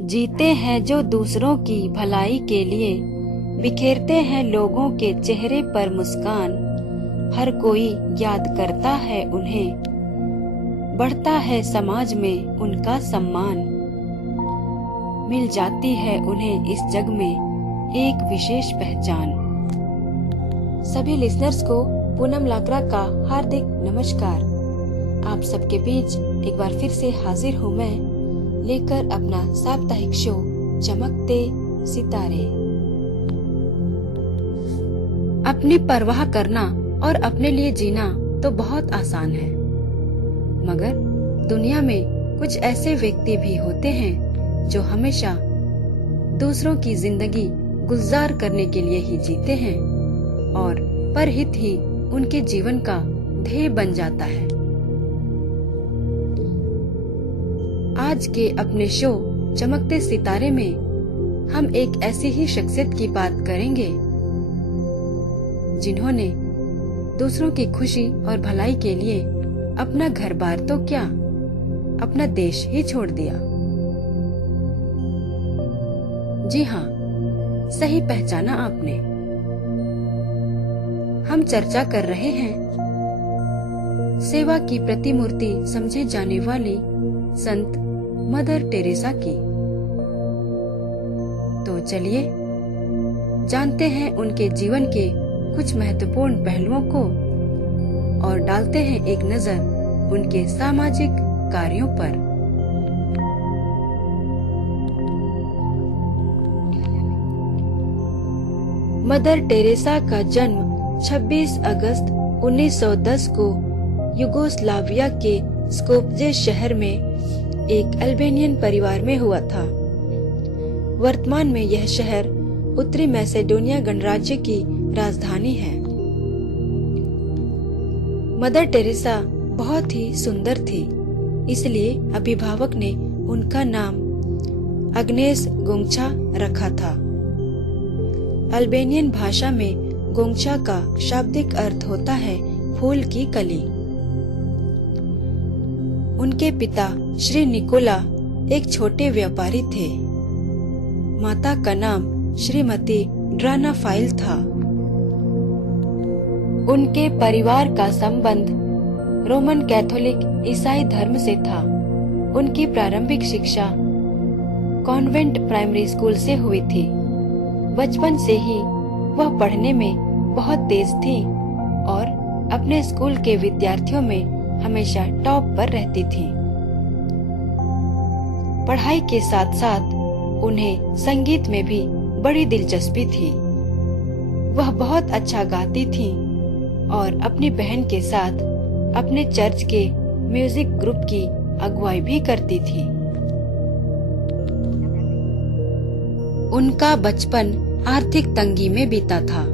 जीते हैं जो दूसरों की भलाई के लिए, बिखेरते हैं लोगों के चेहरे पर मुस्कान। हर कोई याद करता है उन्हें, बढ़ता है समाज में उनका सम्मान। मिल जाती है उन्हें इस जग में एक विशेष पहचान। सभी लिसनर्स को पूनम लाकरा का हार्दिक नमस्कार। आप सबके बीच एक बार फिर से हाजिर हूँ मैं, लेकर अपना साप्ताहिक शो चमकते सितारे। अपनी परवाह करना और अपने लिए जीना तो बहुत आसान है, मगर दुनिया में कुछ ऐसे व्यक्ति भी होते हैं जो हमेशा दूसरों की जिंदगी गुलजार करने के लिए ही जीते हैं और परहित ही उनके जीवन का ध्येय बन जाता है। आज के अपने शो चमकते सितारे में हम एक ऐसी ही शख्सियत की बात करेंगे जिन्होंने दूसरों की खुशी और भलाई के लिए अपना घर बार तो क्या, अपना देश ही छोड़ दिया। जी हाँ, सही पहचाना आपने। हम चर्चा कर रहे हैं सेवा की प्रतिमूर्ति समझे जाने वाली संत मदर टेरेसा की। तो चलिए जानते हैं उनके जीवन के कुछ महत्वपूर्ण पहलुओं को और डालते हैं एक नजर उनके सामाजिक कार्यों पर। मदर टेरेसा का जन्म 26 अगस्त 1910 को युगोस्लाविया के स्कोप्जे शहर में एक अल्बेनियन परिवार में हुआ था। वर्तमान में यह शहर उत्तरी मैसेडोनिया गणराज्य की राजधानी है। मदर टेरेसा बहुत ही सुंदर थी, इसलिए अभिभावक ने उनका नाम अग्नेस गोंगछा रखा था। अल्बेनियन भाषा में गोंगछा का शाब्दिक अर्थ होता है फूल की कली। उनके पिता श्री निकोला एक छोटे व्यापारी थे। माता का नाम श्रीमती ड्रानाफाइल था। उनके परिवार का संबंध रोमन कैथोलिक ईसाई धर्म से था। उनकी प्रारंभिक शिक्षा कॉन्वेंट प्राइमरी स्कूल से हुई थी। बचपन से ही वह पढ़ने में बहुत तेज थी और अपने स्कूल के विद्यार्थियों में हमेशा टॉप पर रहती थी। पढ़ाई के साथ साथ उन्हें संगीत में भी बड़ी दिलचस्पी थी। वह बहुत अच्छा गाती थी और अपनी बहन के साथ अपने चर्च के म्यूजिक ग्रुप की अगुवाई भी करती थी। उनका बचपन आर्थिक तंगी में बीता था,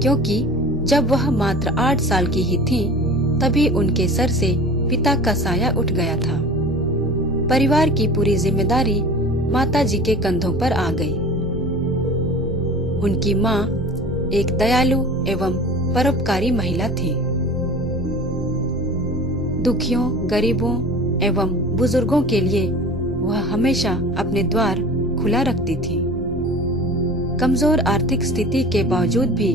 क्योंकि जब वह मात्र 8 साल की ही थी तभी उनके सर से पिता का साया उठ गया था। परिवार की पूरी जिम्मेदारी माताजी के कंधों पर आ गई। उनकी माँ एक दयालु एवं परोपकारी महिला थी। दुखियों, गरीबों एवं बुजुर्गों के लिए वह हमेशा अपने द्वार खुला रखती थी। कमजोर आर्थिक स्थिति के बावजूद भी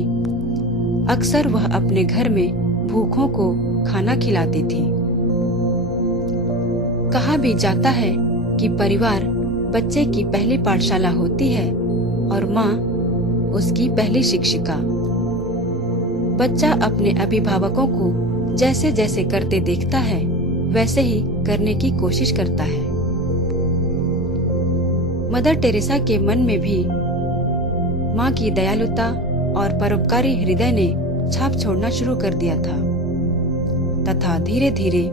अक्सर वह अपने घर में भूखों को खाना खिलाती थी। कहा भी जाता है कि परिवार बच्चे की पहली पाठशाला होती है और माँ उसकी पहली शिक्षिका। बच्चा अपने अभिभावकों को जैसे जैसे करते देखता है वैसे ही करने की कोशिश करता है। मदर टेरेसा के मन में भी माँ की दयालुता और परोपकारी हृदय ने छाप छोड़ना शुरू कर दिया था तथा धीरे धीरे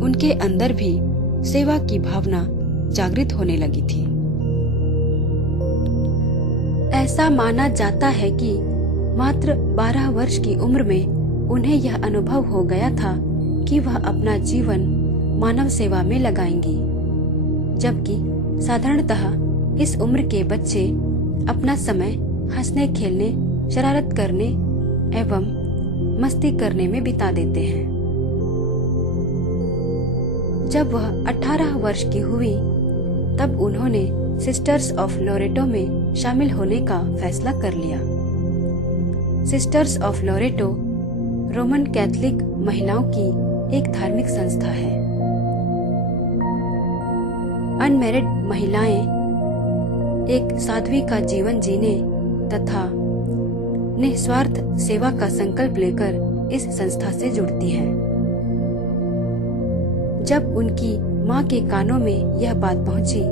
उनके अंदर भी सेवा की भावना जागृत होने लगी थी। ऐसा माना जाता है कि मात्र 12 वर्ष की उम्र में उन्हें यह अनुभव हो गया था कि वह अपना जीवन मानव सेवा में लगाएंगी, जबकि साधारणतः इस उम्र के बच्चे अपना समय हंसने खेलने, शरारत करने एवं मस्ती करने में बिता देते हैं। जब वह 18 वर्ष की हुई तब उन्होंने सिस्टर्स ऑफ लोरेटो में शामिल होने का फैसला कर लिया। Sisters of Loreto Roman Catholic महिलाओं की एक धार्मिक संस्था है। अनमैरिड महिलाएं एक साध्वी का जीवन जीने तथा निस्वार्थ सेवा का संकल्प लेकर इस संस्था से जुड़ती हैं। जब उनकी मां के कानों में यह बात पहुंची,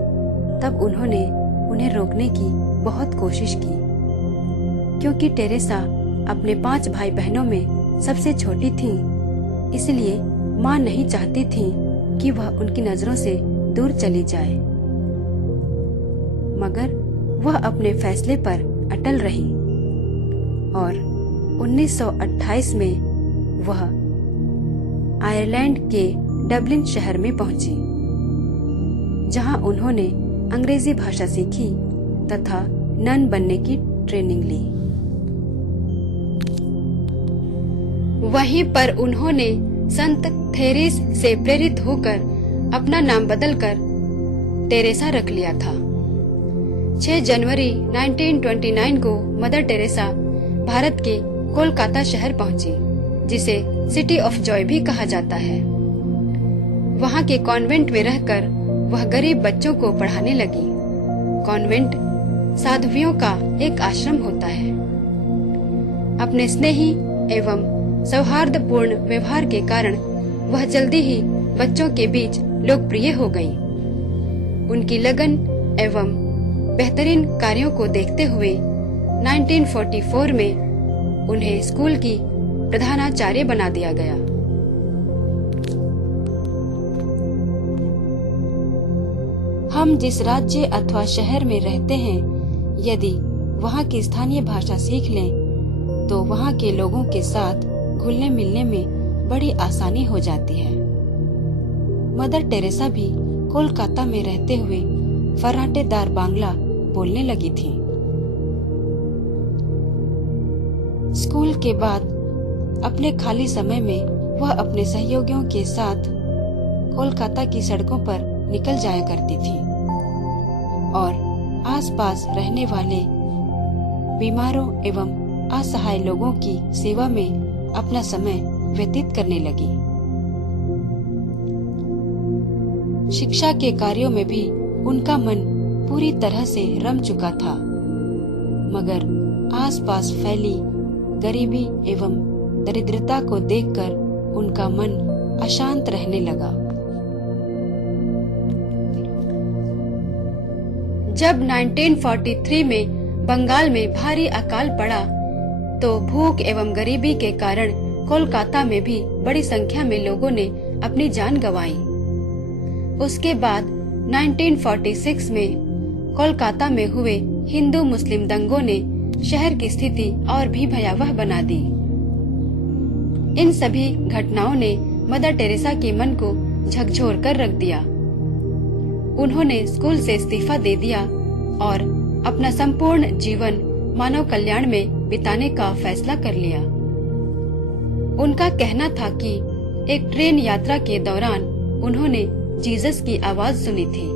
तब उन्होंने उन्हें रोकने की बहुत कोशिश की, क्योंकि टेरेसा अपने 5 भाई बहनों में सबसे छोटी थी। इसलिए मां नहीं चाहती थी कि वह उनकी नजरों से दूर चली जाए, मगर वह अपने फैसले पर अटल रही और 1928 में वह आयरलैंड के डबलिन शहर में पहुंची, जहां उन्होंने अंग्रेजी भाषा सीखी तथा नन बनने की ट्रेनिंग ली। वहीं पर उन्होंने संत थेरेस से प्रेरित होकर अपना नाम बदलकर टेरेसा रख लिया था। 6 जनवरी 1929 को मदर टेरेसा भारत के कोलकाता शहर पहुंची, जिसे सिटी ऑफ जॉय भी कहा जाता है। वहां के कॉन्वेंट में रहकर वह गरीब बच्चों को पढ़ाने लगी। कॉन्वेंट साध्वियों का एक आश्रम होता है। अपने स्नेही एवं सौहार्दपूर्ण व्यवहार के कारण वह जल्दी ही बच्चों के बीच लोकप्रिय हो गई। उनकी लगन एवं बेहतरीन कार्यों को देखते हुए 1944 में उन्हें स्कूल की प्रधानाचार्य बना दिया गया। हम जिस राज्य अथवा शहर में रहते हैं, यदि वहाँ की स्थानीय भाषा सीख लें, तो वहाँ के लोगों के साथ घुलने मिलने में बड़ी आसानी हो जाती है। मदर टेरेसा भी कोलकाता में रहते हुए फर्राटेदार बांग्ला बोलने लगी थी। स्कूल के बाद अपने खाली समय में वह अपने सहयोगियों के साथ कोलकाता की सड़कों पर निकल जाया करती थी और आसपास रहने वाले बीमारों एवं असहाय लोगों की सेवा में अपना समय व्यतीत करने लगी। शिक्षा के कार्यों में भी उनका मन पूरी तरह से रम चुका था, मगर आसपास फैली गरीबी एवं दरिद्रता को देखकर उनका मन अशांत रहने लगा। जब 1943 में बंगाल में भारी अकाल पड़ा, तो भूख एवं गरीबी के कारण कोलकाता में भी बड़ी संख्या में लोगों ने अपनी जान गंवाई। उसके बाद 1946 में कोलकाता में हुए हिंदू मुस्लिम दंगों ने शहर की स्थिति और भी भयावह बना दी। इन सभी घटनाओं ने मदर टेरेसा के मन को झकझोर कर रख दिया। उन्होंने स्कूल से इस्तीफा दे दिया और अपना संपूर्ण जीवन मानव कल्याण में बिताने का फैसला कर लिया। उनका कहना था कि एक ट्रेन यात्रा के दौरान उन्होंने जीसस की आवाज सुनी थी।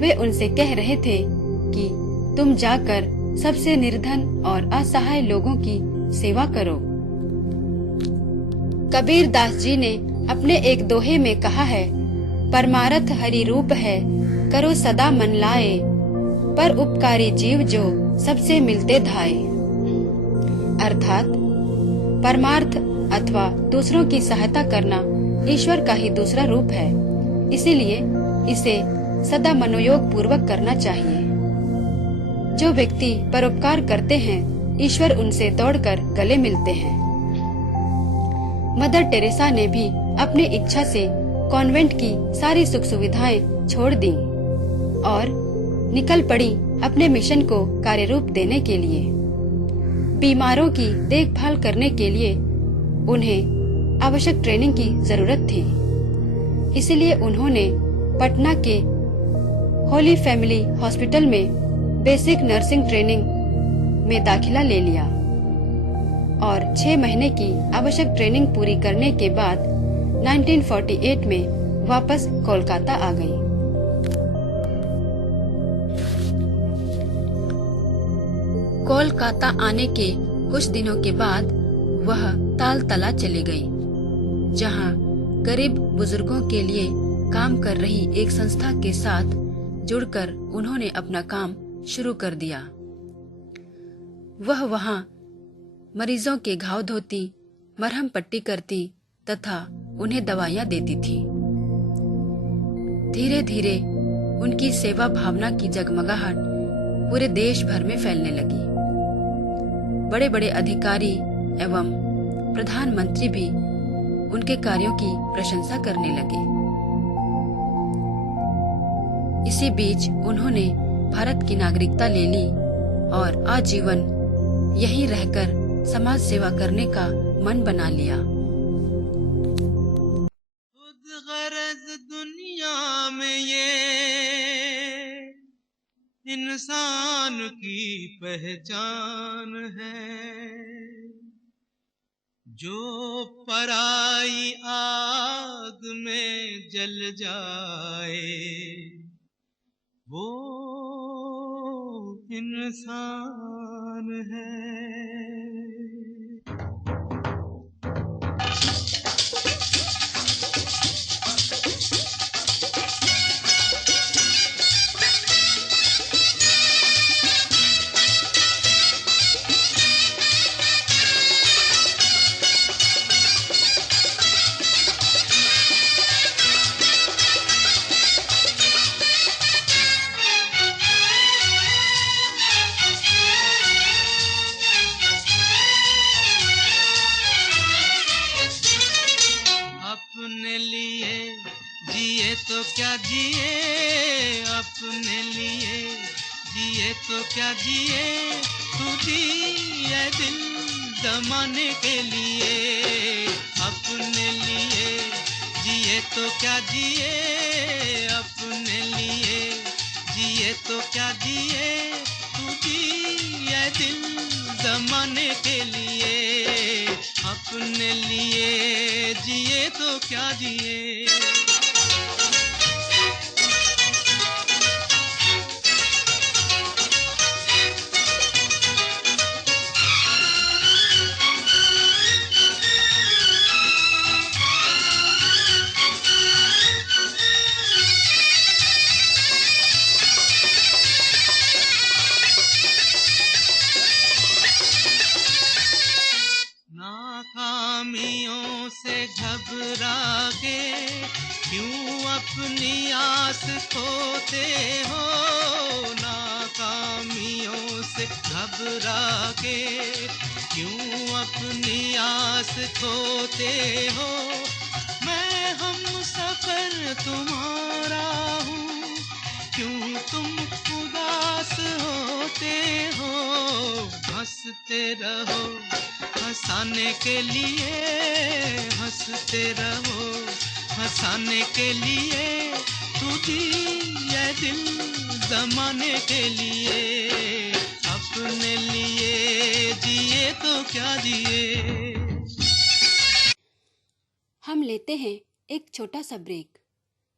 वे उनसे कह रहे थे कि तुम जाकर सबसे निर्धन और असहाय लोगों की सेवा करो। कबीर दास जी ने अपने एक दोहे में कहा है, परमारथ हरि रूप है, करो सदा मन लाए, पर उपकारी जीव जो सबसे मिलते धाए। अर्थात परमार्थ अथवा दूसरों की सहायता करना ईश्वर का ही दूसरा रूप है, इसीलिए इसे सदा मनोयोग पूर्वक करना चाहिए। जो व्यक्ति परोपकार करते हैं, ईश्वर उनसे दौड़कर गले मिलते हैं। मदर टेरेसा ने भी अपनी इच्छा से कॉन्वेंट की सारी सुख सुविधाएं छोड़ दी और निकल पड़ी अपने मिशन को कार्य रूप देने के लिए। बीमारों की देखभाल करने के लिए उन्हें आवश्यक ट्रेनिंग की जरूरत थी, इसलिए उन्होंने पटना के होली फैमिली हॉस्पिटल में बेसिक नर्सिंग ट्रेनिंग में दाखिला ले लिया और 6 महीने की आवश्यक ट्रेनिंग पूरी करने के बाद 1948 में वापस कोलकाता आ गई। कोलकाता आने के कुछ दिनों के बाद वह तालतला चली गई, जहां गरीब बुजुर्गों के लिए काम कर रही एक संस्था के साथ जुड़कर उन्होंने अपना काम शुरू कर दिया। वह वहां मरीजों के घाव धोती, मरहम पट्टी करती तथा उन्हें दवाइयां देती थी। धीरे धीरे उनकी सेवा भावना की जगमगाहट पूरे देश भर में फैलने लगी। बड़े बड़े अधिकारी एवं प्रधानमंत्री भी उनके कार्यों की प्रशंसा करने लगे। इसी बीच उन्होंने भारत की नागरिकता ले ली और आजीवन यहीं रहकर समाज सेवा करने का मन बना लिया। खुद गरज दुनिया में ये इंसान की पहचान है, जो पराई आग में जल जाए वो इंसान है। अपने लिए जिए तो क्या जिए, अपने लिए जिए तो क्या जिए, तू जिए दिल जमाने के लिए। अपने लिए जिए तो क्या जिए, अपने लिए जिए तो क्या जिए, तू जिए दिल जमाने के लिए। अपने लिए जिए तो क्या जिए। नाकामियों से घबरा के क्यों अपनी आस खोते हो, नाकामियों से घबरा के क्यों अपनी आस खोते हो। मैं हम सफर तुम्हारा हूँ, क्यों तुम उदास होते हो। हंसते रहो हंसाने के लिए, हंसते रहो हंसाने के लिए, तू जिए दिल जमाने के लिए। अपने लिए जिए तो क्या जिए। हम लेते हैं एक छोटा सा ब्रेक।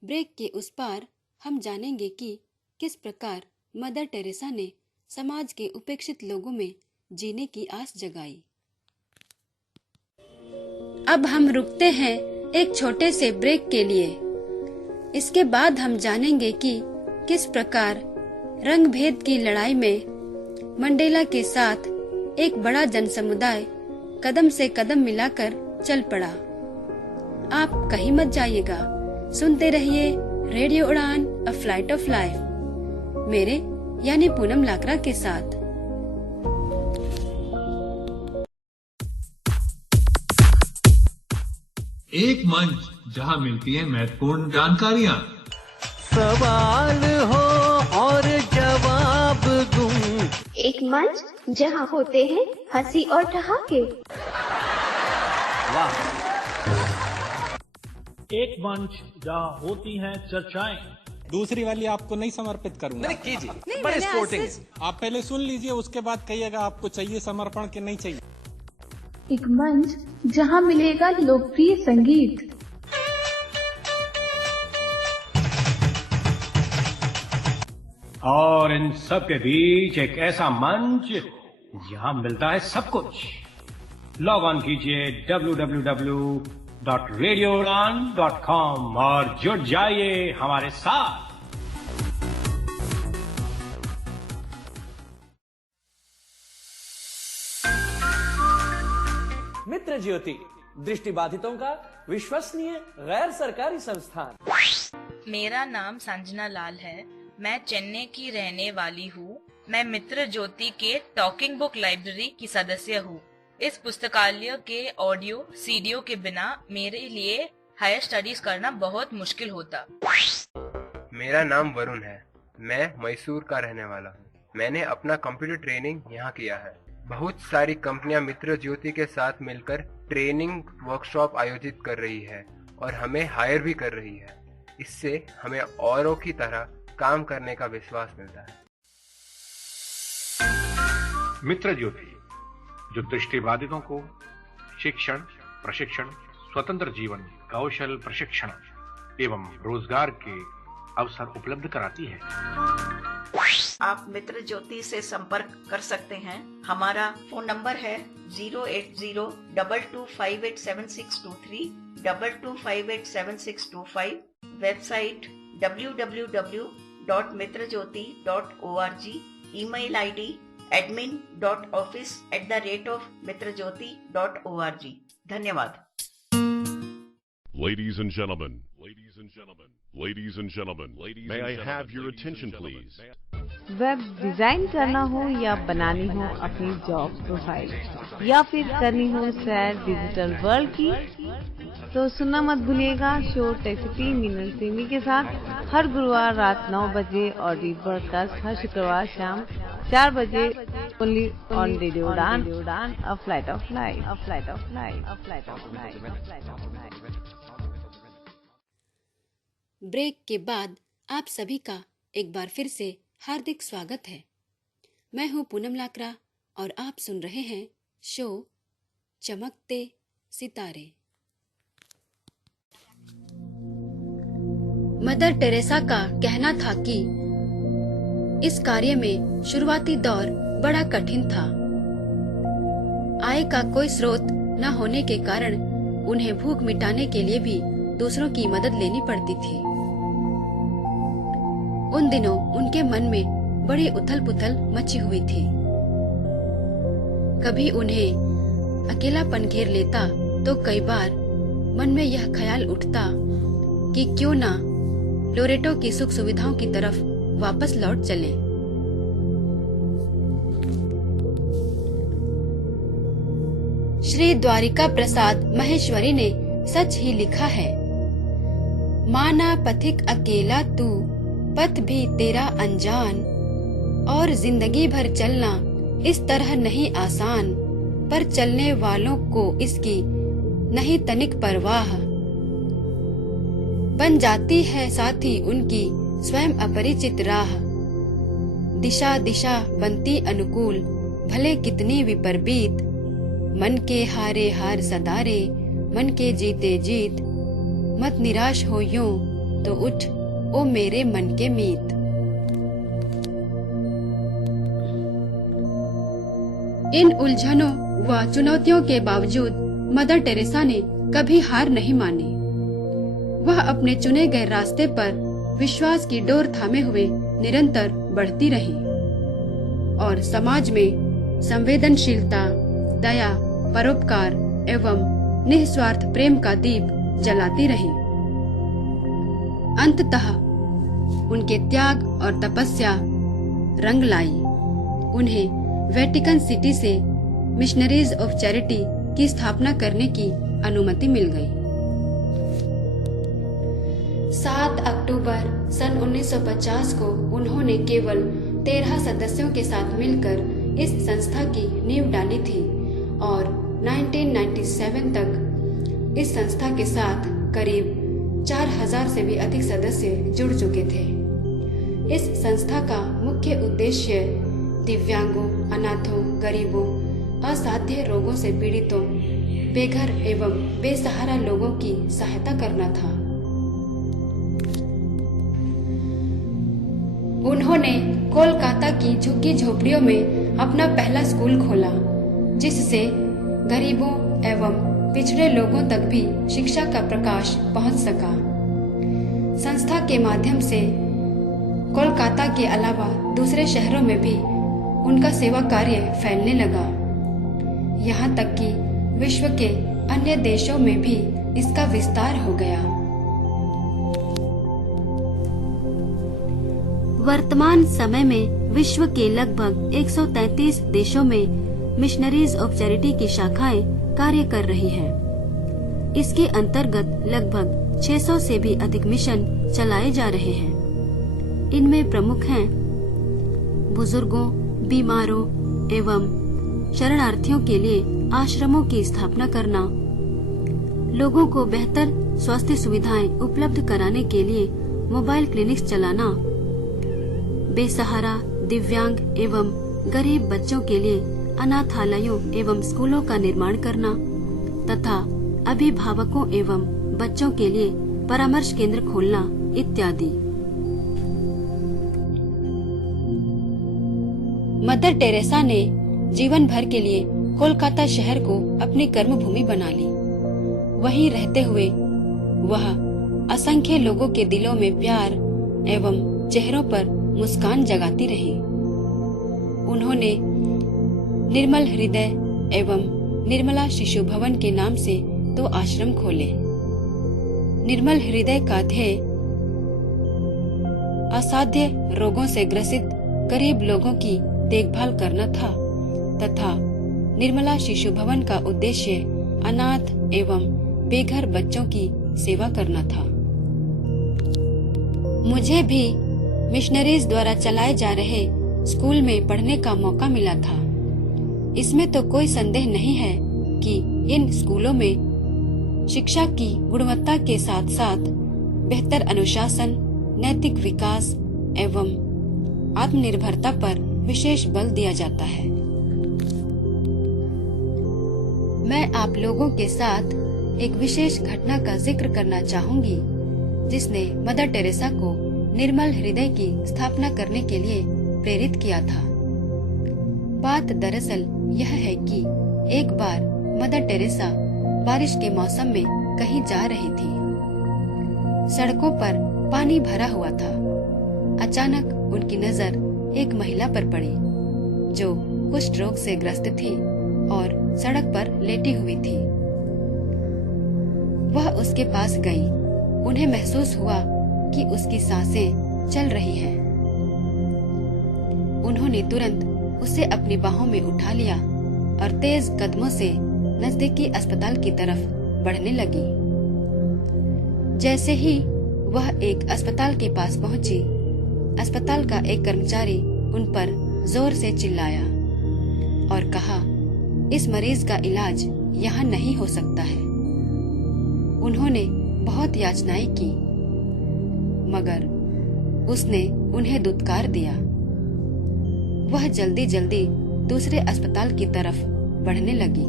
ब्रेक के उस पार हम जानेंगे कि किस प्रकार मदर टेरेसा ने समाज के उपेक्षित लोगों में जीने की आस जगाई। अब हम रुकते हैं एक छोटे से ब्रेक के लिए। इसके बाद हम जानेंगे कि किस प्रकार रंग भेद की लड़ाई में मंडेला के साथ एक बड़ा जनसमुदाय कदम से कदम मिलाकर चल पड़ा। आप कहीं मत जाइएगा, सुनते रहिए radio Udaan a flight of life, मेरे यानी पूनम लाकरा के साथ। एक मंच जहां मिलती है महत्वपूर्ण जानकारियां, सवाल हो और जवाब दूं। एक मंच जहां होते हैं हंसी और ठहाके। वाह। एक मंच जहां होती हैं चर्चाएं। दूसरी वाली आपको नहीं समर्पित करूंगा। नहीं कीजिए, बड़े स्पोर्टिंग। आप पहले सुन लीजिए, उसके बाद कहिएगा आपको चाहिए समर्पण कि नहीं चाहिए। एक मंच जहां मिलेगा लोकप्रिय संगीत। और इन सब के बीच एक ऐसा मंच यहाँ मिलता है सब कुछ। लॉग ऑन कीजिए www.radioudan.com और जुड़ जाइए हमारे साथ। मित्र ज्योति, दृष्टिबाधितों का विश्वसनीय गैर सरकारी संस्थान। मेरा नाम संजना लाल है। मैं चेन्नई की रहने वाली हूँ। मैं मित्र ज्योति के टॉकिंग बुक लाइब्रेरी की सदस्य हूँ। इस पुस्तकालय के ऑडियो सीडीओ के बिना मेरे लिए हायर स्टडीज करना बहुत मुश्किल होता। मेरा नाम वरुण है। मैं मैसूर का रहने वाला हूँ। मैंने अपना कंप्यूटर ट्रेनिंग यहाँ किया है। बहुत सारी कंपनियां मित्र ज्योति के साथ मिलकर ट्रेनिंग वर्कशॉप आयोजित कर रही है और हमें हायर भी कर रही है। इससे हमें औरों की तरह काम करने का विश्वास मिलता है। मित्र ज्योति, जो दृष्टिबाधितों को शिक्षण, प्रशिक्षण, स्वतंत्र जीवन, कौशल प्रशिक्षण एवं रोजगार के अवसर उपलब्ध कराती है। आप मित्र ज्योति से संपर्क कर सकते हैं। हमारा फोन नंबर है 08022587623, 22587625। Website www.mitrajyoti.org। Email ID admin.office@mitrajyoti.org। धन्यवाद। Ladies and gentlemen, may I have your attention please? Web design करना हो या बनानी हो अपनी जॉब प्रोफाइल या फिर करनी हो सैर डिजिटल वर्ल्ड की, तो सुनना मत भूलिएगा शो टेक्सिटी मीनल सिमी के साथ हर गुरुवार रात 9 बजे और रीब्रॉडकास्ट हर शुक्रवार शाम 4 बजे only on radio Udaan, a flight of life. Break के बाद आप सभी का एक बार फिर से हार्दिक स्वागत है। मैं हूं पूनम लाकरा और आप सुन रहे हैं शो चमकते सितारे। मदर टेरेसा का कहना था कि इस कार्य में शुरुआती दौर बड़ा कठिन था। आय का कोई स्रोत न होने के कारण उन्हें भूख मिटाने के लिए भी दूसरों की मदद लेनी पड़ती थी। उन दिनों उनके मन में बड़ी उथल-पुथल मची हुई थी। कभी उन्हें अकेलापन घेर लेता तो कई बार मन में यह ख्याल उठता कि क्यों ना लोरेटो की सुख सुविधाओं की तरफ वापस लौट चलें। श्री द्वारिका प्रसाद महेश्वरी ने सच ही लिखा है, माना पथिक अकेला तू पथ भी तेरा अनजान, और जिंदगी भर चलना इस तरह नहीं आसान, पर चलने वालों को इसकी नहीं तनिक परवाह। बन जाती है साथी उनकी स्वयं अपरिचित राह, दिशा दिशा बनती अनुकूल भले कितनी विपरीत, मन के हारे हार सदारे मन के जीते जीत, मत निराश हो यूं तो उठ ओ मेरे मन के मीत। इन उलझनों व चुनौतियों के बावजूद मदर टेरेसा ने कभी हार नहीं मानी। वह अपने चुने गए रास्ते पर विश्वास की डोर थामे हुए निरंतर बढ़ती रही और समाज में संवेदनशीलता, दया, परोपकार एवं निस्वार्थ प्रेम का दीप जलाती रही। अंततः उनके त्याग और तपस्या रंग लाई। उन्हें वेटिकन सिटी से मिशनरीज ऑफ चैरिटी की स्थापना करने की अनुमति मिल गई। 7 अक्टूबर सन 1950 को उन्होंने केवल 13 सदस्यों के साथ मिलकर इस संस्था की नींव डाली थी और 1997 तक इस संस्था के साथ करीब 4000 से भी अधिक सदस्य जुड़ चुके थे। इस संस्था का मुख्य उद्देश्य दिव्यांगों, अनाथों, गरीबों, असाध्य रोगों से पीड़ितों, बेघर एवं बेसहारा लोगों की सहायता करना था। उन्होंने कोलकाता की झुग्गी झोपड़ियों में अपना पहला स्कूल खोला, जिससे गरीबों एवं पिछड़े लोगों तक भी शिक्षा का प्रकाश पहुंच सका। संस्था के माध्यम से कोलकाता के अलावा दूसरे शहरों में भी उनका सेवा कार्य फैलने लगा। यहाँ तक कि विश्व के अन्य देशों में भी इसका विस्तार हो गया। वर्तमान समय में विश्व के लगभग 133 देशों में मिशनरीज ऑफ चैरिटी की शाखाएं कार्य कर रही हैं। इसके अंतर्गत लगभग 600 से भी अधिक मिशन चलाए जा रहे हैं। इनमें प्रमुख हैं बुजुर्गों, बीमारों एवं शरणार्थियों के लिए आश्रमों की स्थापना करना, लोगों को बेहतर स्वास्थ्य सुविधाएं उपलब्ध कराने के लिए मोबाइल क्लिनिक्स चलाना, बेसहारा, दिव्यांग एवं गरीब बच्चों के लिए अनाथालयों एवं स्कूलों का निर्माण करना तथा अभिभावकों एवं बच्चों के लिए परामर्श केंद्र खोलना इत्यादि। मदर टेरेसा ने जीवन भर के लिए कोलकाता शहर को अपनी कर्मभूमि बना ली। वहीं रहते हुए वह असंख्य लोगों के दिलों में प्यार एवं चेहरों पर मुस्कान जगाती रही। उन्होंने निर्मल हृदय एवं निर्मला शिशु भवन के नाम से 2 आश्रम खोले। निर्मल हृदय का ध्येय असाध्य रोगों से ग्रसित गरीब लोगों की देखभाल करना था तथा निर्मला शिशु भवन का उद्देश्य अनाथ एवं बेघर बच्चों की सेवा करना था। मुझे भी मिशनरीज द्वारा चलाए जा रहे स्कूल में पढ़ने का मौका मिला था। इसमें तो कोई संदेह नहीं है कि इन स्कूलों में शिक्षा की गुणवत्ता के साथ साथ बेहतर अनुशासन, नैतिक विकास एवं आत्मनिर्भरता पर विशेष बल दिया जाता है। मैं आप लोगों के साथ एक विशेष घटना का जिक्र करना चाहूंगी, जिसने मदर टेरेसा को निर्मल हृदय की स्थापना करने के लिए प्रेरित किया था। बात दरअसल यह है कि एक बार मदर टेरेसा बारिश के मौसम में कहीं जा रही थी। सड़कों पर पानी भरा हुआ था। अचानक उनकी नजर एक महिला पर पड़ी, जो कुष्ठ रोग से ग्रस्त थी और सड़क पर लेटी हुई थी। वह उसके पास गई। उन्हें महसूस हुआ कि उसकी सांसें चल रही हैं। उन्होंने तुरंत उसे अपनी बाहों में उठा लिया और तेज कदमों से नजदीकी अस्पताल की तरफ बढ़ने लगी। जैसे ही वह एक अस्पताल के पास पहुंची, अस्पताल का एक कर्मचारी उन पर जोर से चिल्लाया और कहा, इस मरीज का इलाज यहाँ नहीं हो सकता है। उन्होंने बहुत याचनाएं की, मगर उसने उन्हें दुत्कार दिया। वह जल्दी जल्दी दूसरे अस्पताल की तरफ बढ़ने लगी।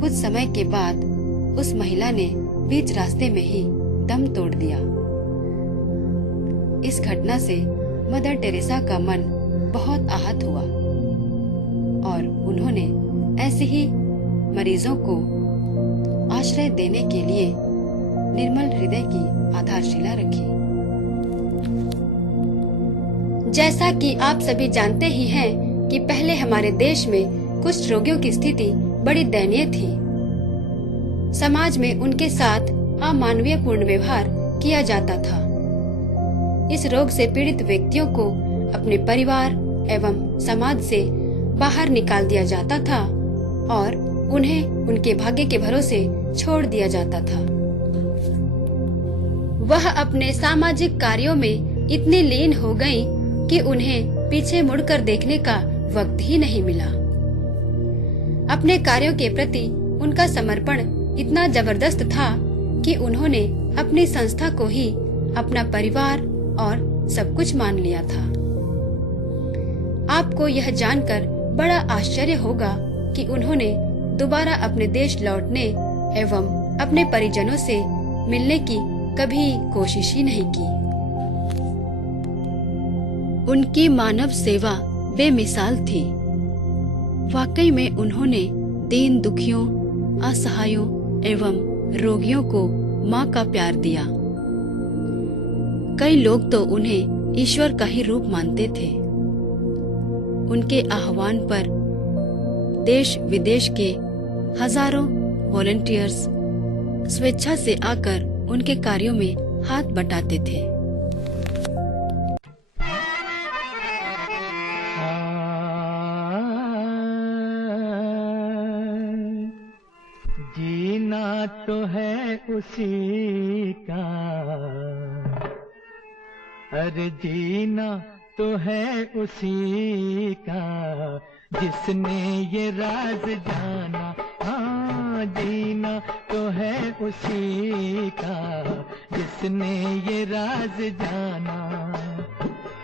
कुछ समय के बाद उस महिला ने बीच रास्ते में ही दम तोड़ दिया। इस घटना से मदर टेरेसा का मन बहुत आहत हुआ और उन्होंने ऐसे ही मरीजों को आश्रय देने के लिए निर्मल हृदय की आधारशिला रखी। जैसा कि आप सभी जानते ही हैं कि पहले हमारे देश में कुष्ठ रोगियों की स्थिति बड़ी दयनीय थी। समाज में उनके साथ अमानवीय पूर्ण व्यवहार किया जाता था। इस रोग से पीड़ित व्यक्तियों को अपने परिवार एवं समाज से बाहर निकाल दिया जाता था और उन्हें उनके भाग्य के भरोसे छोड़ दिया जाता था। वह अपने सामाजिक कार्यों में इतनी लीन हो गईं कि उन्हें पीछे मुड़कर देखने का वक्त ही नहीं मिला। अपने कार्यों के प्रति उनका समर्पण इतना जबरदस्त था कि उन्होंने अपनी संस्था को ही अपना परिवार और सब कुछ मान लिया था। आपको यह जानकर बड़ा आश्चर्य होगा कि उन्होंने दोबारा अपने देश लौटने एवं अपने परिजनों से मिलने की कभी कोशिश ही नहीं की। उनकी मानव सेवा बेमिसाल थी। वाकई में उन्होंने दीन दुखियों, असहायों एवं रोगियों को माँ का प्यार दिया। कई लोग तो उन्हें ईश्वर का ही रूप मानते थे। उनके आह्वान पर देश विदेश के हजारों वॉलंटियर्स स्वेच्छा से आकर उनके कार्यों में हाथ बटाते थे। जीना तो है उसी का, अरे जीना तो है उसी का, जिसने ये राज जाना। हाँ, जीना तो है उसी का, जिसने ये राज जाना।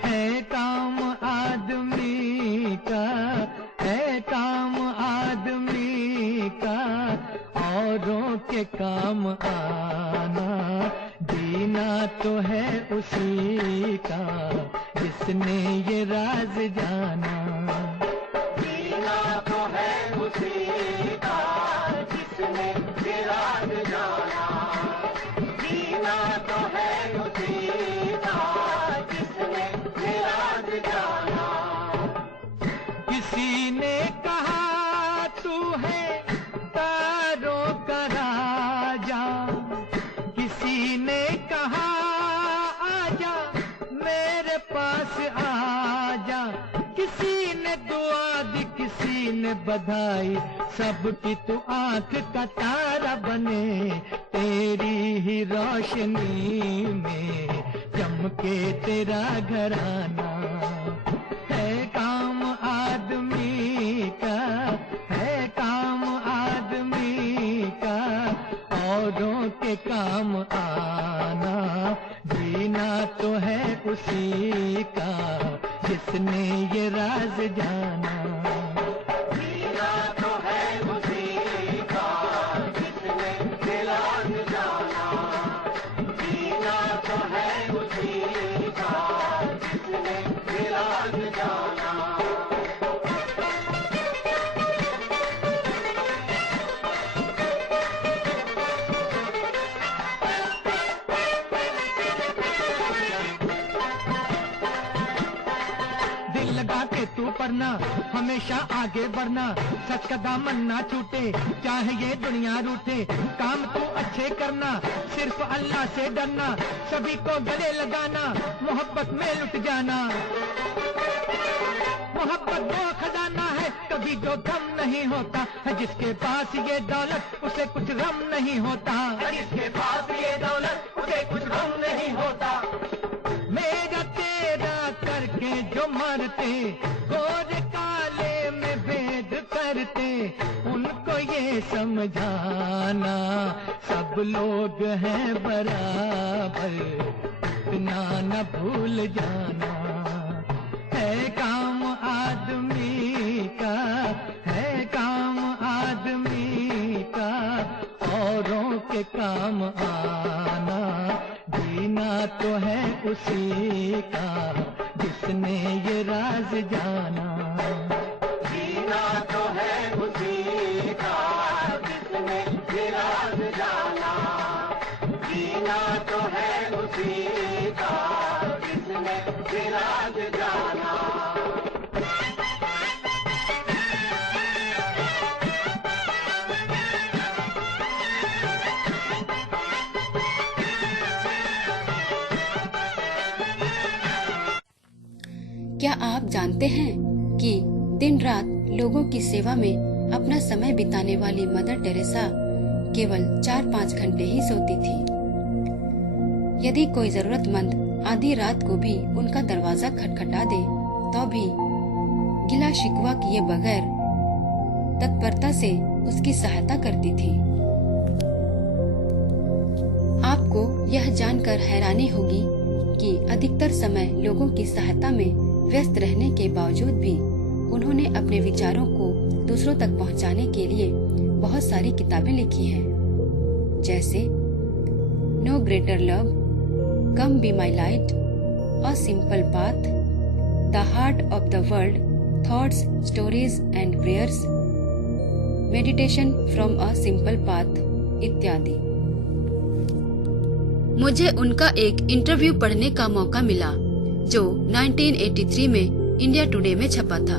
है काम आदमी का, है काम आदमी का, औरों के काम आना। जीना तो है उसी का, जिसने ये राज जाना। जीना तो है उसी का, जिसने ये राज जाना। जीना तो है उसी का, जिसने ये राज जाना। किसी ने कहा तू है तारों का राजा, किसी ने कहा आजा मेरे पास आजा। किसी ने दुआ दी, किसी ने बधाई, सबकी तू आंख का तारा बने। तेरी ही रोशनी में चमके तेरा घराना। है काम आदमी का, है काम आदमी का, औरों के काम आना। जीना तो है उसी का, जिसने ये राज जाना। जीना तो है उसी का, जिसने ये राज जाना। जीना तो है उसी का, जिसने ये राज जाना। तू पढ़ना, हमेशा आगे बढ़ना, सच का दामन ना छूटे, चाहे ये दुनिया रूठे। काम तू अच्छे करना, सिर्फ अल्लाह से डरना, सभी को गले लगाना, मोहब्बत में लुट जाना। मोहब्बत वो खजाना है कभी जो गम नहीं होता है। जिसके पास ये दौलत उसे कुछ गम नहीं होता। जिसके पास ये दौलत उसे कुछ गम नहीं होता। मेरा तेरा करके जो मरते, गोरे काले में भेद करते, उनको ये समझाना सब लोग हैं बराबर, इतना न भूल जाना। है काम आदमी का, है काम आदमी का, औरों के काम आना। जीना तो है उसी का, जिसने ये राज जाना। जीना तो है उसी का, जिसने ये राज जाना। जीना तो है उसी का, जिसने ये राज जाना। क्या आप जानते हैं कि दिन रात लोगों की सेवा में अपना समय बिताने वाली मदर टेरेसा केवल 4-5 घंटे ही सोती थी। यदि कोई जरूरतमंद आधी रात को भी उनका दरवाजा खटखटा दे तो भी गिला शिकवा किए बगैर तत्परता से उसकी सहायता करती थी। आपको यह जानकर हैरानी होगी कि अधिकतर समय लोगों की सहायता में व्यस्त रहने के बावजूद भी उन्होंने अपने विचारों को दूसरों तक पहुंचाने के लिए बहुत सारी किताबें लिखी हैं, जैसे no greater love, come be my light, a simple path, the heart of the world, thoughts, stories and prayers, meditation from a simple path इत्यादि। मुझे उनका एक इंटरव्यू पढ़ने का मौका मिला जो 1983 में इंडिया टुडे में छपा था।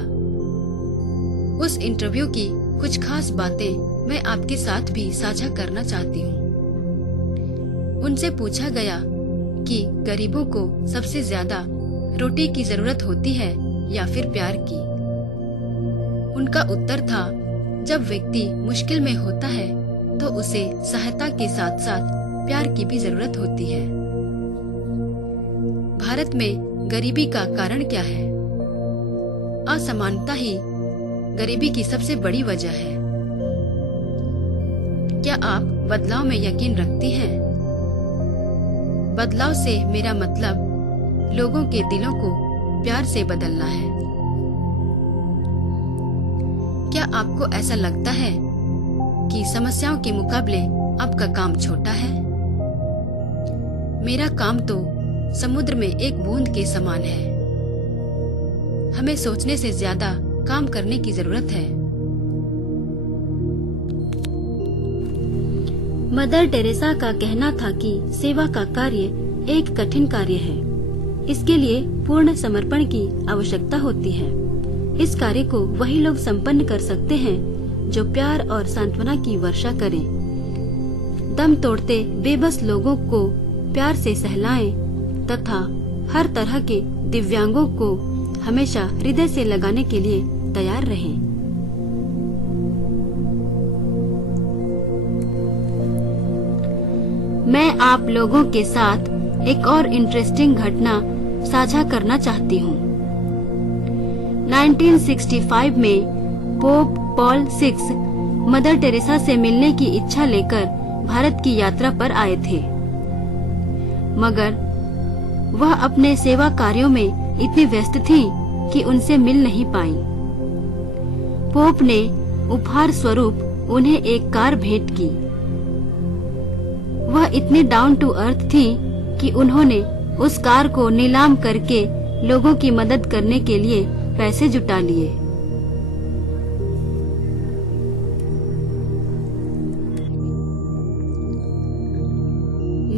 उस इंटरव्यू की कुछ खास बातें मैं आपके साथ भी साझा करना चाहती हूँ। उनसे पूछा गया कि गरीबों को सबसे ज्यादा रोटी की जरूरत होती है या फिर प्यार की। उनका उत्तर था, जब व्यक्ति मुश्किल में होता है तो उसे सहायता के साथ साथ प्यार की भी जरूरत होती है। भारत में गरीबी का कारण क्या है? असमानता ही गरीबी की सबसे बड़ी वजह है। क्या आप बदलाव में यकीन रखती हैं? बदलाव से मेरा मतलब लोगों के दिलों को प्यार से बदलना है। क्या आपको ऐसा लगता है कि समस्याओं के मुकाबले आपका काम छोटा है? मेरा काम तो समुद्र में एक बूंद के समान है। हमें सोचने से ज्यादा काम करने की जरूरत है। मदर टेरेसा का कहना था कि सेवा का कार्य एक कठिन कार्य है। इसके लिए पूर्ण समर्पण की आवश्यकता होती है। इस कार्य को वही लोग संपन्न कर सकते हैं जो प्यार और सांत्वना की वर्षा करें, दम तोड़ते बेबस लोगों को प्यार से सहलाएं तथा हर तरह के दिव्यांगों को हमेशा हृदय से लगाने के लिए तैयार रहें। मैं आप लोगों के साथ एक और इंटरेस्टिंग घटना साझा करना चाहती हूँ। 1965 में pope Paul VI mother Teresa से मिलने की इच्छा लेकर भारत की यात्रा पर आए थे, मगर वह अपने सेवा कार्यों में इतनी व्यस्त थीं कि उनसे मिल नहीं पाईं। पोप ने उपहार स्वरूप उन्हें एक कार भेंट की। वह इतनी डाउन टू अर्थ थी कि उन्होंने उस कार को नीलाम करके लोगों की मदद करने के लिए पैसे जुटा लिए।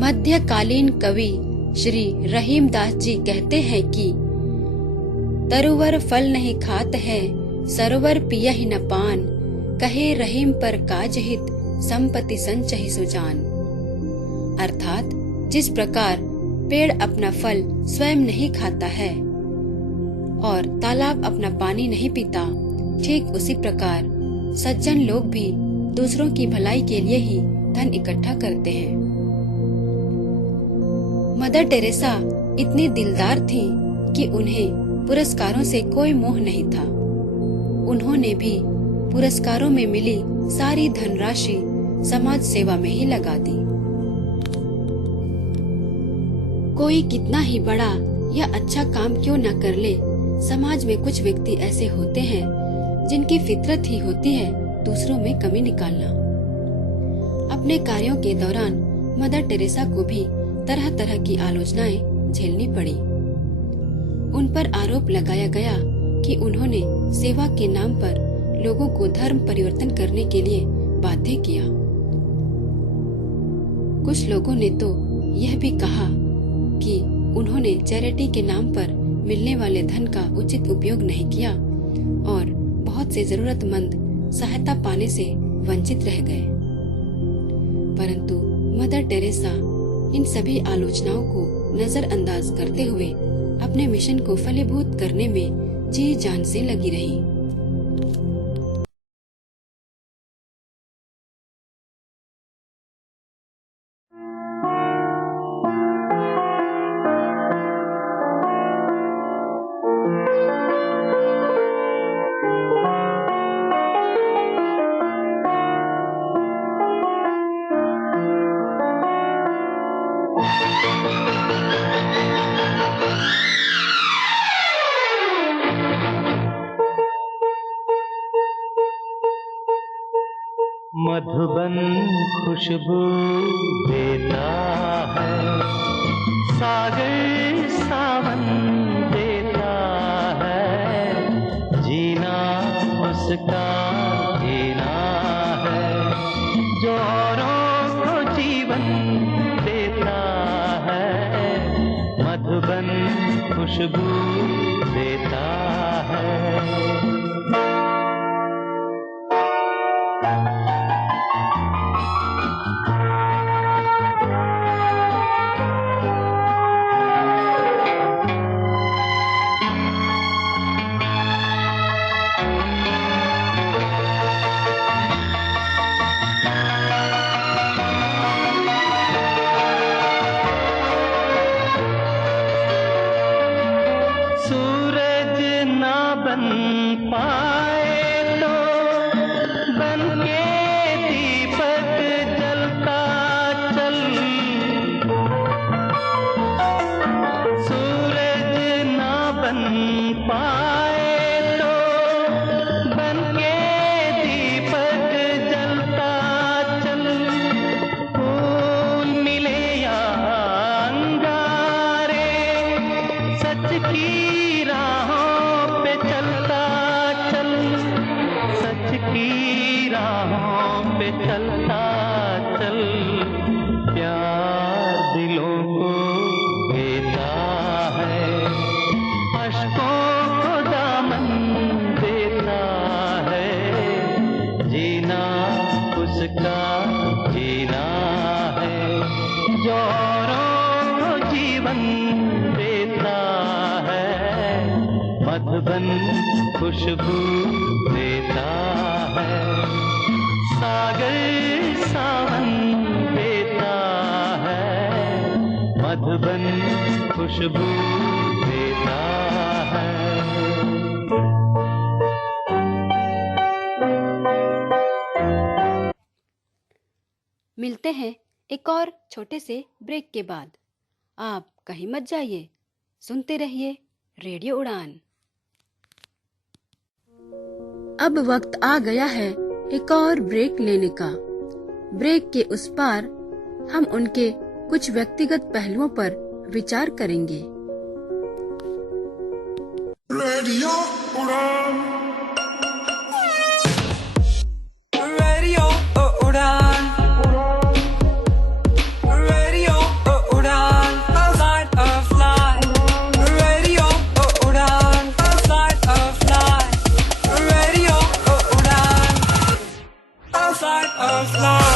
मध्यकालीन कवि श्री रहीम दास जी कहते हैं कि तरुवर फल नहीं खात है, सरोवर पियहि न पान, कहे रहीम पर काज हित, संपत्ति संचहि सुजान। अर्थात जिस प्रकार पेड़ अपना फल स्वयं नहीं खाता है और तालाब अपना पानी नहीं पीता, ठीक उसी प्रकार सज्जन लोग भी दूसरों की भलाई के लिए ही धन इकट्ठा करते हैं। मदर टेरेसा इतनी दिलदार थी कि उन्हें पुरस्कारों से कोई मोह नहीं था। उन्होंने भी पुरस्कारों में मिली सारी धनराशि समाज सेवा में ही लगा दी। कोई कितना ही बड़ा या अच्छा काम क्यों न कर ले, समाज में कुछ व्यक्ति ऐसे होते हैं जिनकी फितरत ही होती है दूसरों में कमी निकालना। अपने कार्यों के दौरान मदर टेरेसा को भी तरह तरह की आलोचनाएं झेलनी पड़ी। उन पर आरोप लगाया गया कि उन्होंने सेवा के नाम पर लोगों को धर्म परिवर्तन करने के लिए बाध्य किया। कुछ लोगों ने तो यह भी कहा कि उन्होंने चैरिटी के नाम पर मिलने वाले धन का उचित उपयोग नहीं किया और बहुत से जरूरतमंद सहायता पाने से वंचित रह गए। परंतु मदर टेरेसा इन सभी आलोचनाओं को नजरअंदाज करते हुए अपने मिशन को फलीभूत करने में जी जान से लगी रही। मधुबन खुशबू देता है, सागर सावन देता खुशबू देता है। सूरज ना बन पाए तो बन के दीपक जलता चल। सूरज ना बन पाए तो बन के दीपक जलता चल। फूल मिले या अंगारे सच की राहों पे चलता चल। सच की राहों पे चलता चल। प्यार दिलों को देता है, अश्कों को दामन देता है। जीना उसका जीना है, जो औरों को जीवन देता है। मधुबन खुशबू देता है, सागर सावन देता है। मधुबन खुशबू देता है। मिलते हैं एक और छोटे से ब्रेक के बाद। आप कहीं मत जाइए, सुनते रहिए रेडियो उड़ान। अब वक्त आ गया है एक और ब्रेक लेने का। ब्रेक के उस पार हम उनके कुछ व्यक्तिगत पहलुओं पर विचार करेंगे। रेडियो उड़ान, रेडियो उड़ान, रेडियो उड़ान, flight of life, रेडियो उड़ान, flight of life, रेडियो उड़ान, flight of life।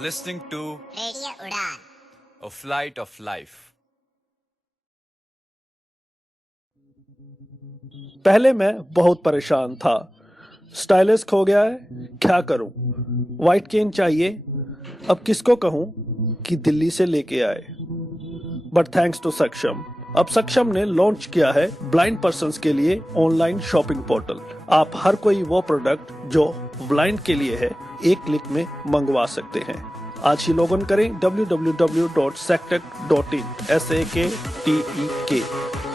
Listening to Radio Udan, a flight of life. पहले मैं बहुत परेशान था। स्टाइलिश खो गया है, क्या करूं? व्हाइट केन चाहिए, अब किसको कहूं कि दिल्ली से लेके आए। बट थैंक्स टू सक्षम, अब सक्षम ने लॉन्च किया है ब्लाइंड पर्सन्स के लिए ऑनलाइन शॉपिंग पोर्टल। आप हर कोई वो प्रोडक्ट जो ब्लाइंड के लिए है एक क्लिक में मंगवा सकते हैं। आज ही लॉग इन करें www.saktek.in SAKTEK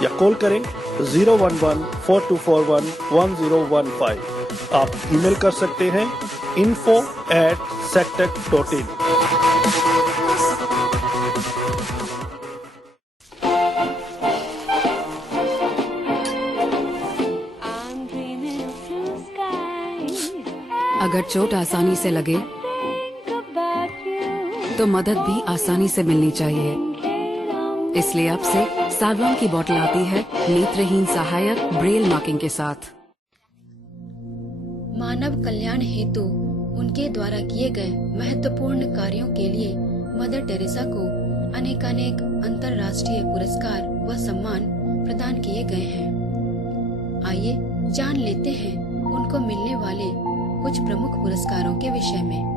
या कॉल करें 011-4241-1015। आप ईमेल कर सकते हैं info@saktek.in। अगर चोट आसानी से लगे तो मदद भी आसानी से मिलनी चाहिए। इसलिए अब से सावलॉन की बोतल आती है नेत्रहीन सहायक ब्रेल मार्किंग के साथ। मानव कल्याण हेतु उनके द्वारा किए गए महत्वपूर्ण कार्यों के लिए मदर टेरेसा को अनेकानेक अंतर्राष्ट्रीय पुरस्कार व सम्मान प्रदान किए गए हैं। आइए जान लेते हैं उनको मिलने वाले कुछ प्रमुख पुरस्कारों के विषय में।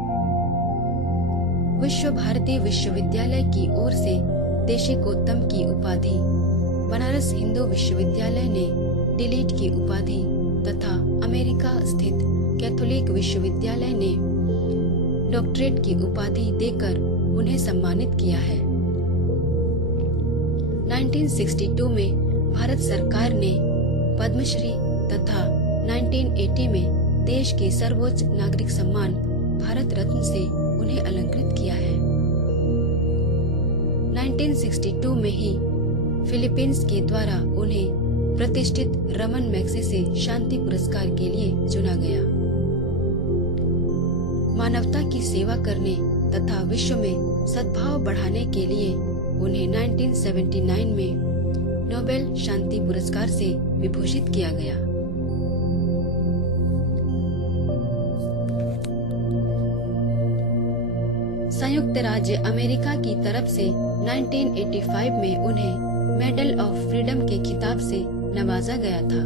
विश्व भारती विश्वविद्यालय की ओर से देशिकोत्तम की उपाधि, बनारस हिंदू विश्वविद्यालय ने डिलीट की उपाधि तथा अमेरिका स्थित कैथोलिक विश्वविद्यालय ने डॉक्टरेट की उपाधि देकर उन्हें सम्मानित किया है। 1962 में भारत सरकार ने पद्मश्री तथा 1980 में देश के सर्वोच्च नागरिक सम्मान भारत रत्न से उन्हें अलंकृत किया है। 1962 में ही फिलीपींस के द्वारा उन्हें प्रतिष्ठित रमन मैग्सेसे शांति पुरस्कार के लिए चुना गया। मानवता की सेवा करने तथा विश्व में सद्भाव बढ़ाने के लिए उन्हें 1979 में नोबेल शांति पुरस्कार से विभूषित किया गया। संयुक्त राज्य अमेरिका की तरफ से 1985 में उन्हें मेडल ऑफ फ्रीडम के खिताब से नवाजा गया था।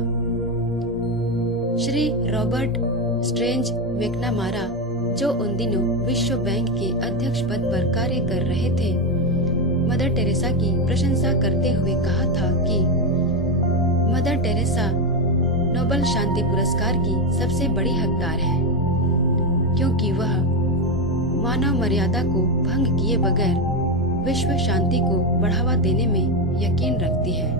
श्री रॉबर्ट स्ट्रेंज मैकनामारा, जो उन दिनों विश्व बैंक के अध्यक्ष पद पर कार्य कर रहे थे, मदर टेरेसा की प्रशंसा करते हुए कहा था कि मदर टेरेसा नोबेल शांति पुरस्कार की सबसे बड़ी हकदार है, क्योंकि वह मानव मर्यादा को भंग किए बगैर विश्व शांति को बढ़ावा देने में यकीन रखती है।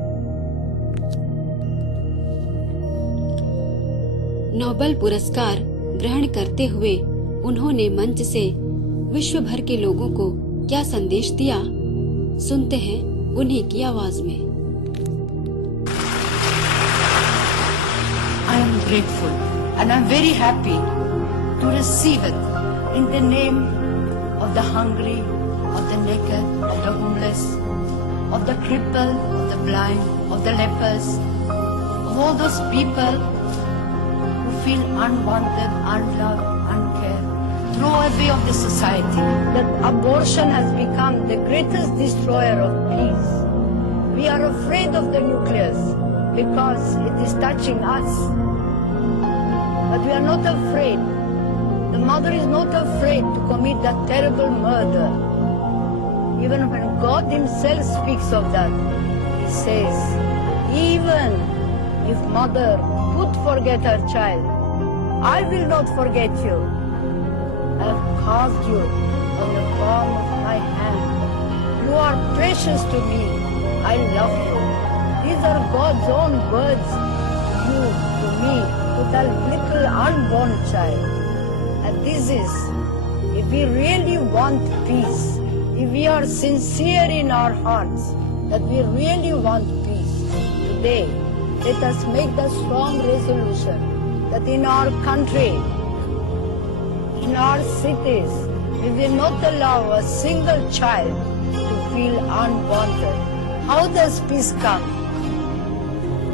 नोबेल पुरस्कार ग्रहण करते हुए उन्होंने मंच से विश्व भर के लोगों को क्या संदेश दिया, सुनते हैं उन्हीं की आवाज में। I am grateful and I am very happy to receive it in the name of the hungry, of the naked, of the homeless, of the crippled, of the blind, of the lepers, of all those people who feel unwanted, unloved, uncared, throw away of the society. That abortion has become the greatest destroyer of peace. We are afraid of the nucleus because it is touching us. But we are not afraid. The mother is not afraid to commit that terrible murder. Even when God himself speaks of that, he says, even if mother could forget her child, I will not forget you. I have carved you on the palm of my hand. You are precious to me. I love you. These are God's own words to you, to me, to that little unborn child. And this is, if we really want peace, if we are sincere in our hearts, that we really want peace, today, let us make the strong resolution that in our country, in our cities, we will not allow a single child to feel unwanted. How does peace come?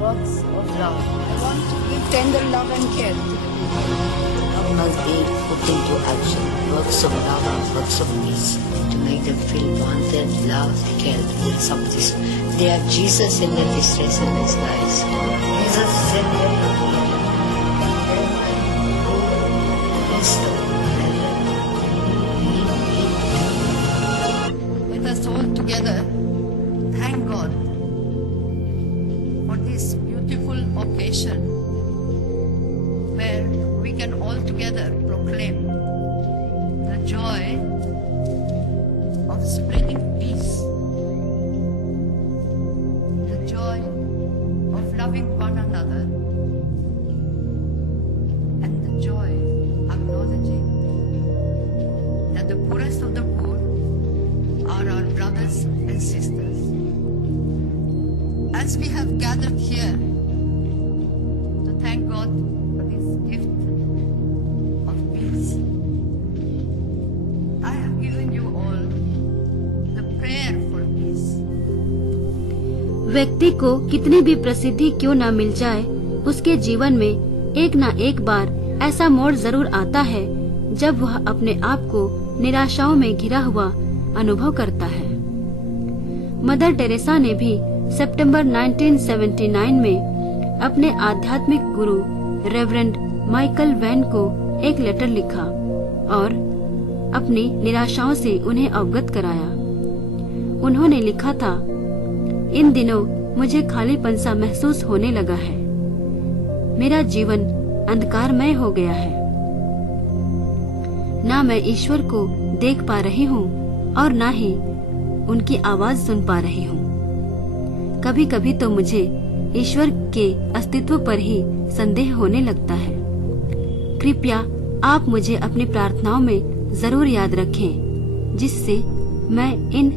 Works of love. I want to give tender love and care to the people. Love must be put into action. Works of love and works of peace. To make them feel wanted, loved, cared for. Some of this. They have Jesus in their distress in these guys. Jesus is in their let us all together thank God for this beautiful occasion where we can all together proclaim the joy of spreading peace, the joy of loving one another, and the joy acknowledging that the poorest of the poor are our brothers and sisters. As we have gathered here to thank God for this gift of peace, I have given you all the prayer for peace. व्यक्ति को कितनी भी प्रसिद्धि क्यों न मिल जाए, उसके जीवन में एक न एक बार ऐसा मोड़ जरूर आता है जब वह अपने आप को निराशाओं में घिरा हुआ अनुभव करता है। मदर टेरेसा ने भी सितंबर 1979 में अपने आध्यात्मिक गुरु रेवरेंड माइकल वैन को एक लेटर लिखा और अपनी निराशाओं से उन्हें अवगत कराया। उन्होंने लिखा था, इन दिनों मुझे खालीपन सा महसूस होने लगा है। मेरा जीवन अंधकारमय हो गया है। ना मैं ईश्वर को देख पा रही हूँ और ना ही उनकी आवाज सुन पा रही हूँ। कभी कभी तो मुझे ईश्वर के अस्तित्व पर ही संदेह होने लगता है। कृपया आप मुझे अपनी प्रार्थनाओं में जरूर याद रखें, जिससे मैं इन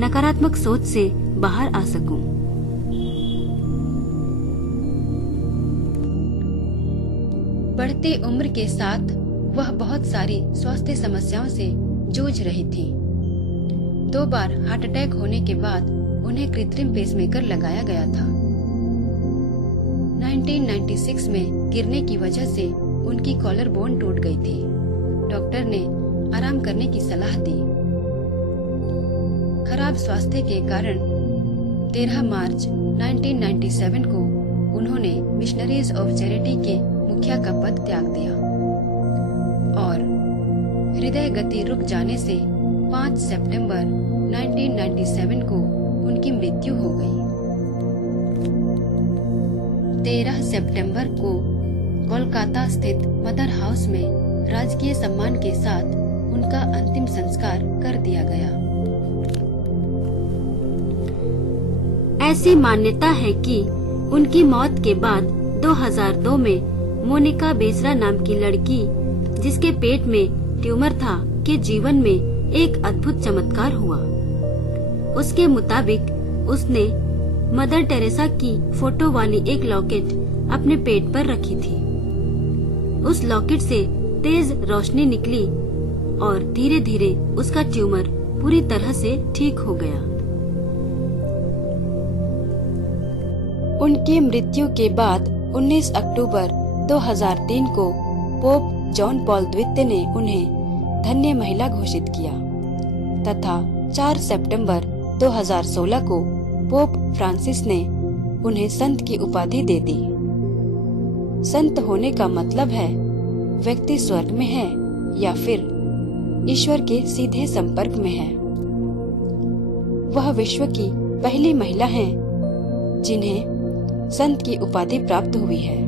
नकारात्मक सोच से बाहर आ सकूं। बढ़ती उम्र के साथ वह बहुत सारी स्वास्थ्य समस्याओं से जूझ रही थी। 2 बार हार्ट अटैक होने के बाद उन्हें कृत्रिम पेसमेकर लगाया गया था। 1996 में गिरने की वजह से उनकी कॉलर बोन टूट गई थी। डॉक्टर ने आराम करने की सलाह दी। खराब स्वास्थ्य के कारण 13 मार्च 1997 को उन्होंने मिशनरीज ऑफ चैरिटी के मुखिया का पद त्याग दिया और हृदय गति रुक जाने से 5 सितंबर 1997 को उनकी मृत्यु हो गई। 13 सितंबर को कोलकाता स्थित मदर हाउस में राजकीय सम्मान के साथ उनका अंतिम संस्कार कर दिया गया। ऐसी मान्यता है कि उनकी मौत के बाद 2002 में मोनिका बेसरा नाम की लड़की, जिसके पेट में ट्यूमर था, के जीवन में एक अद्भुत चमत्कार हुआ। उसके मुताबिक उसने मदर टेरेसा की फोटो वाली एक लॉकेट अपने पेट पर रखी थी। उस लॉकेट से तेज रोशनी निकली और धीरे धीरे उसका ट्यूमर पूरी तरह से ठीक हो गया। उनकी मृत्यु के बाद 19 अक्टूबर 2003 को पोप जॉन पॉल द्वितीय ने उन्हें धन्य महिला घोषित किया तथा 4 सितंबर 2016 को पोप फ्रांसिस ने उन्हें संत की उपाधि दे दी। संत होने का मतलब है व्यक्ति स्वर्ग में है या फिर ईश्वर के सीधे संपर्क में है। वह विश्व की पहली महिला हैं जिन्हें संत की उपाधि प्राप्त हुई है।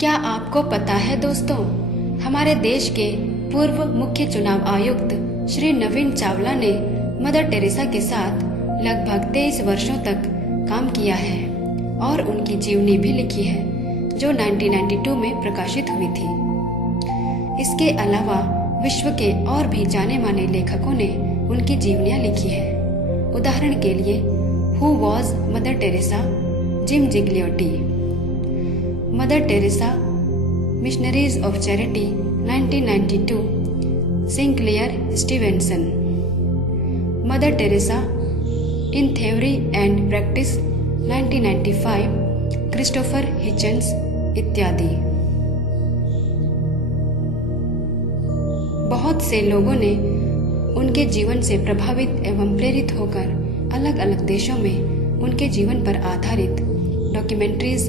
क्या आपको पता है दोस्तों, हमारे देश के पूर्व मुख्य चुनाव आयुक्त श्री नवीन चावला ने मदर टेरेसा के साथ लगभग 23 वर्षों तक काम किया है और उनकी जीवनी भी लिखी है जो 1992 में प्रकाशित हुई थी। इसके अलावा विश्व के और भी जाने माने लेखकों ने उनकी जीवनियां लिखी है। उदाहरण के लिए who was Mother Teresa, Jim Gigliotti. Mother Teresa, Missionaries of Charity 1992, Sinclair Stevenson. Mother Teresa in theory and practice 1995, Christopher Hitchens इत्यादि। बहुत से लोगों ने उनके जीवन से प्रभावित एवं प्रेरित होकर अलग अलग देशों में उनके जीवन पर आधारित डॉक्यूमेंट्रीज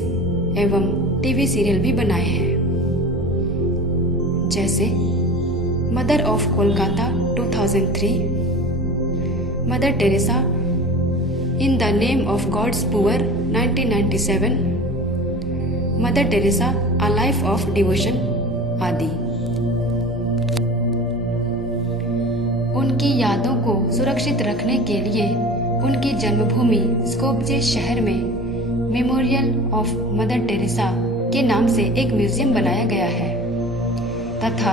एवं टीवी सीरियल भी बनाए हैं, जैसे Mother of Kolkata 2003, Mother Teresa in the name of God's poor 1997, Mother Teresa a life of devotion आदि। उनकी यादों को सुरक्षित रखने के लिए उनकी जन्मभूमि स्कोपजे शहर में मेमोरियल ऑफ मदर टेरेसा के नाम से एक म्यूजियम बनाया गया है तथा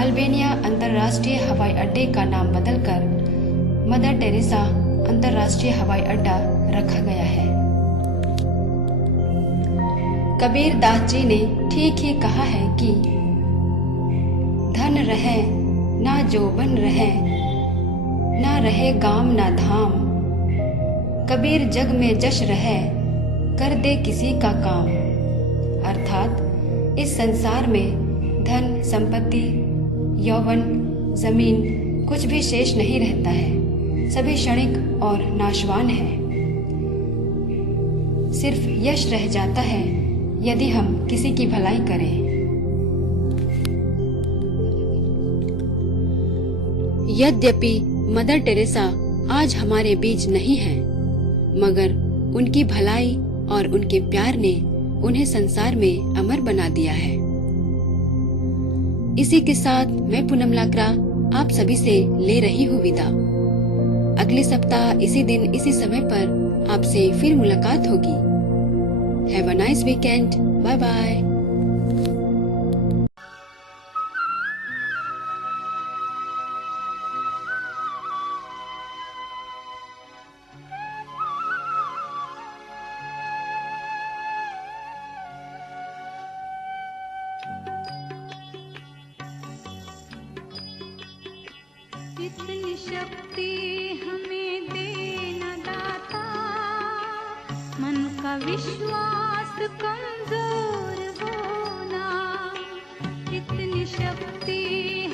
अल्बेनिया अंतर्राष्ट्रीय हवाई अड्डे का नाम बदलकर मदर टेरेसा अंतर्राष्ट्रीय हवाई अड्डा रखा गया है। कबीर दास जी ने ठीक ही कहा है कि धन रहे ना जोबन रहे, ना रहे गाम ना धाम, कबीर जग में जश रहे, कर दे किसी का काम। अर्थात इस संसार में धन, संपत्ति, यौवन, जमीन कुछ भी शेष नहीं रहता है, सभी क्षणिक और नाशवान है। सिर्फ यश रह जाता है यदि हम किसी की भलाई करें। यद्यपि मदर टेरेसा आज हमारे बीच नहीं है, मगर उनकी भलाई और उनके प्यार ने उन्हें संसार में अमर बना दिया है। इसी के साथ मैं पूनम लाकरा आप सभी से ले रही हूँ विदा। अगले सप्ताह इसी दिन इसी समय पर आपसे फिर मुलाकात होगी। Have a nice weekend. Bye bye. इतनी शक्ति हमें देना दाता, मन का विश्वास कमजोर होना, इतनी शक्ति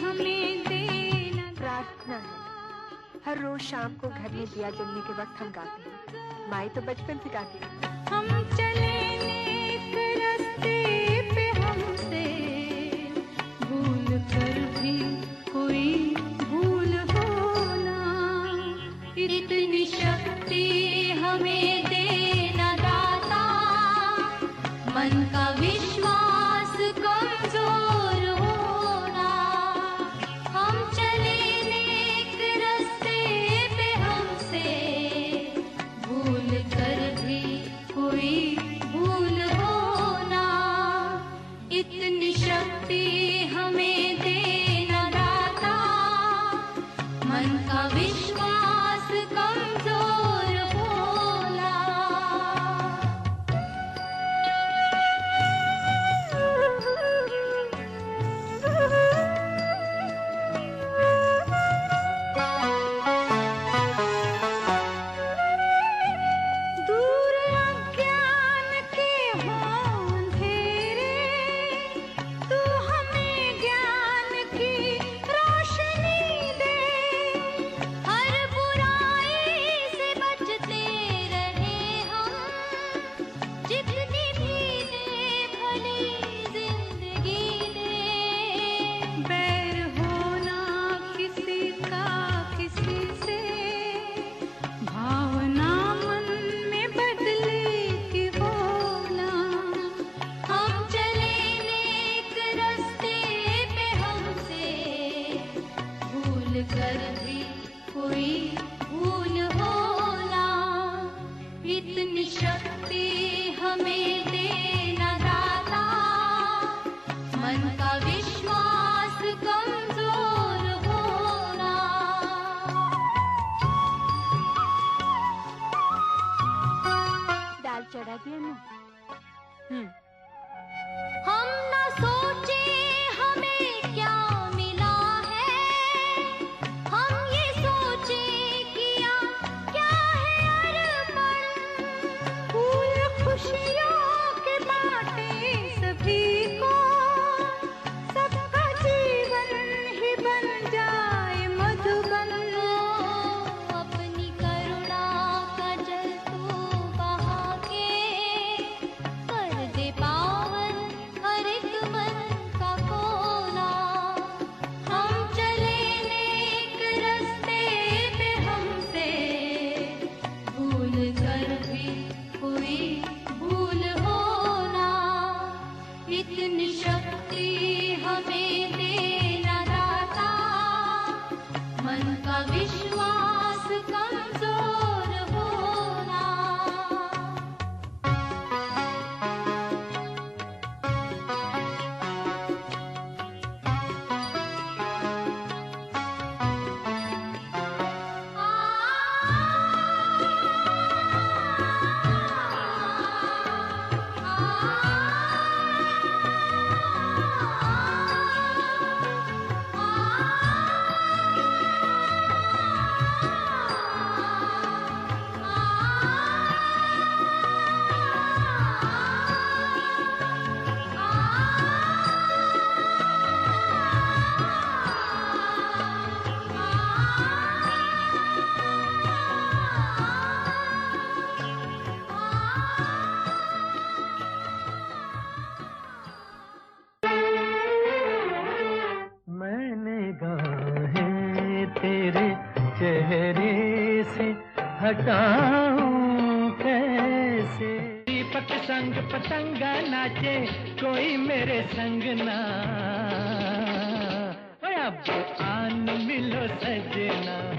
हमें देना। प्रार्थना है हर रोज शाम को घर में दिया जलने के वक्त हम गाते हैं। माई तो बचपन से गाती है। हम चले नेक रास्ते पे, हमसे भूल कर भी कोई इतनी शक्ति हमें देना दाता, मन का विश्वास कमजोर होना, हम चले नेक रास्ते पे, हमसे भूल कर भी कोई भूल होना, इतनी शक्ति हमें देना दाता, मन का विश्वास कमजोर होना। दूर अज्ञान के हों अंधेरे, तू हमें ज्ञान की रोशनी दे, हर हटाऊं कैसे। दीपक संग पतंगा नाचे, कोई मेरे संग ना। ओए अब आन मिलो सजना।